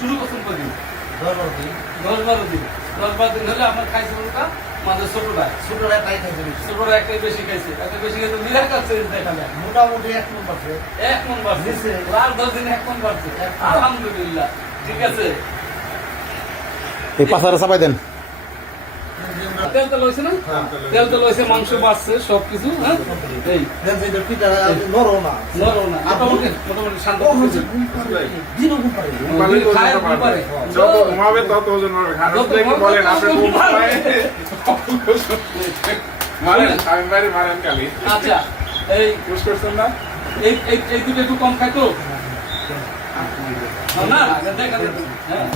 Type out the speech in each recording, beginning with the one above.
শুরু করছেন কদিন? 10-12 দিন। 10-12 দিন। 10-12 দিন হলে আপনার খাইছে কোনটা? মাঝে ছোটটা। ছোটরা একটাই খাইছে বেশি। ছোটটা একটাই বেশি খাইছে। একটা বেশি খাইছে মিলার কাছে দেখালে। মোটামুটি 1 মণ পাচ্ছে। 1 মণ বাড়ছে। লাল 10 দিনে 1 মণ বাড়ছে। আলহামদুলিল্লাহ। ঠিক আছে। এই পাছাটা চাপাই দেন। তেল তো লইছে না? তেল তো লইছে, মাংস বাড়ছে, সবকিছু, হ্যাঁ? এই দেখেন পিঠা নরম না। নরম না। মোটামুটি শান্ত হচ্ছে। দিনও ঘুম পারে। খায় ঘুম পারে। যত ঘুমাবে তত ওজন হবে। খারাপ দেখে বলেন আপনি ঘুম পায়। মারেন, আমি বাড়ি মারেন খালি। আচ্ছা, এই পুশ করছেন না? এই দুটো একটু কম খায় তো? না, দেখা হ্যাঁ।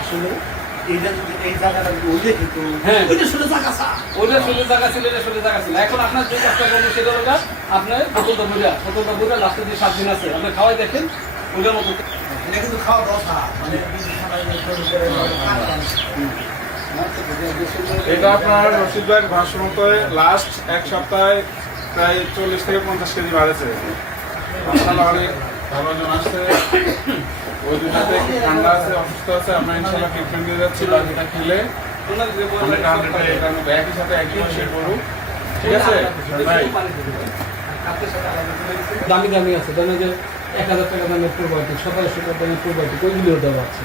আসলে এইটা যদি এই জায়গাটা যদি ওই দেখি তো হ্যাঁ। ওইটা শুনে জায়গা আছে। ওইটা ষোলো জায়গা ছিল, এটা 16 জায়গা ছিল। এখন আপনার যে কাজটা করবো সেটা হলো আপনার বোতলটা বুঝা লাস্টে যে 7 দিন আছে আপনি খাওয়াই দেখেন ওইটার মতো। এটা কিন্তু খাওয়া দরকার মানে বেশি খাবার এটা আপনার রশিদ ভাইয়ের ভাষ্য মতো লাস্ট এক সপ্তাহে প্রায় 40 থেকে 50 কেজি বাড়েছে। মাশাআল্লাহ অনেক ভালো ওজন আসছে। ওই দুটাতে একটু ঠান্ডা আছে, অসুস্থ আছে। আমরা ইনশাআল্লাহ ট্রিটমেন্ট দিয়ে যাচ্ছি। বাকিটা খেলে এটা একই সাথে একই হিসেবে করুক। ঠিক আছে ভাই? দামি দামি আছে, ধরেন যে 1000 টাকা দামের প্রোবায়োটিক, 1700 টাকা দামের প্রোবায়োটিক, ওইগুলো দেওয়া আছে।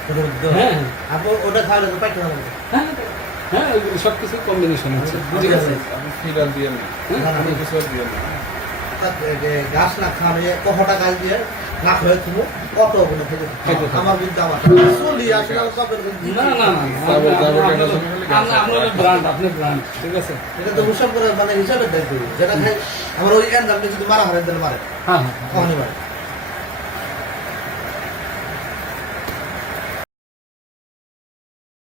হ্যাঁ আপনি ওটা খাওয়ালে তো পাইতে হবে। হ্যাঁ হ্যাঁ, ওইগুলো সব কিছু কম্বিনেশন আছে। ঠিক আছে। আপনি ফিডার দিয়ে নেন, আপনি কিছু আর দিয়ে নেন। গাছ না খাওয়ালে কতটা গাছ দিয়ে না হয়ে তুমি কত ওগুলো খেতে আমার বিদ্যা আমার চলি আসলে না না না, আপনার ব্র্যান্ড, আপনার ব্র্যান্ড, ঠিক আছে। এটা তো হিসাব করে মানে হিসাবে দেখবে যেটা খাই আমার ওই এন্ড আপনি যদি মারা হারেন তাহলে মারে হ্যাঁ হ্যাঁ কখনই মারে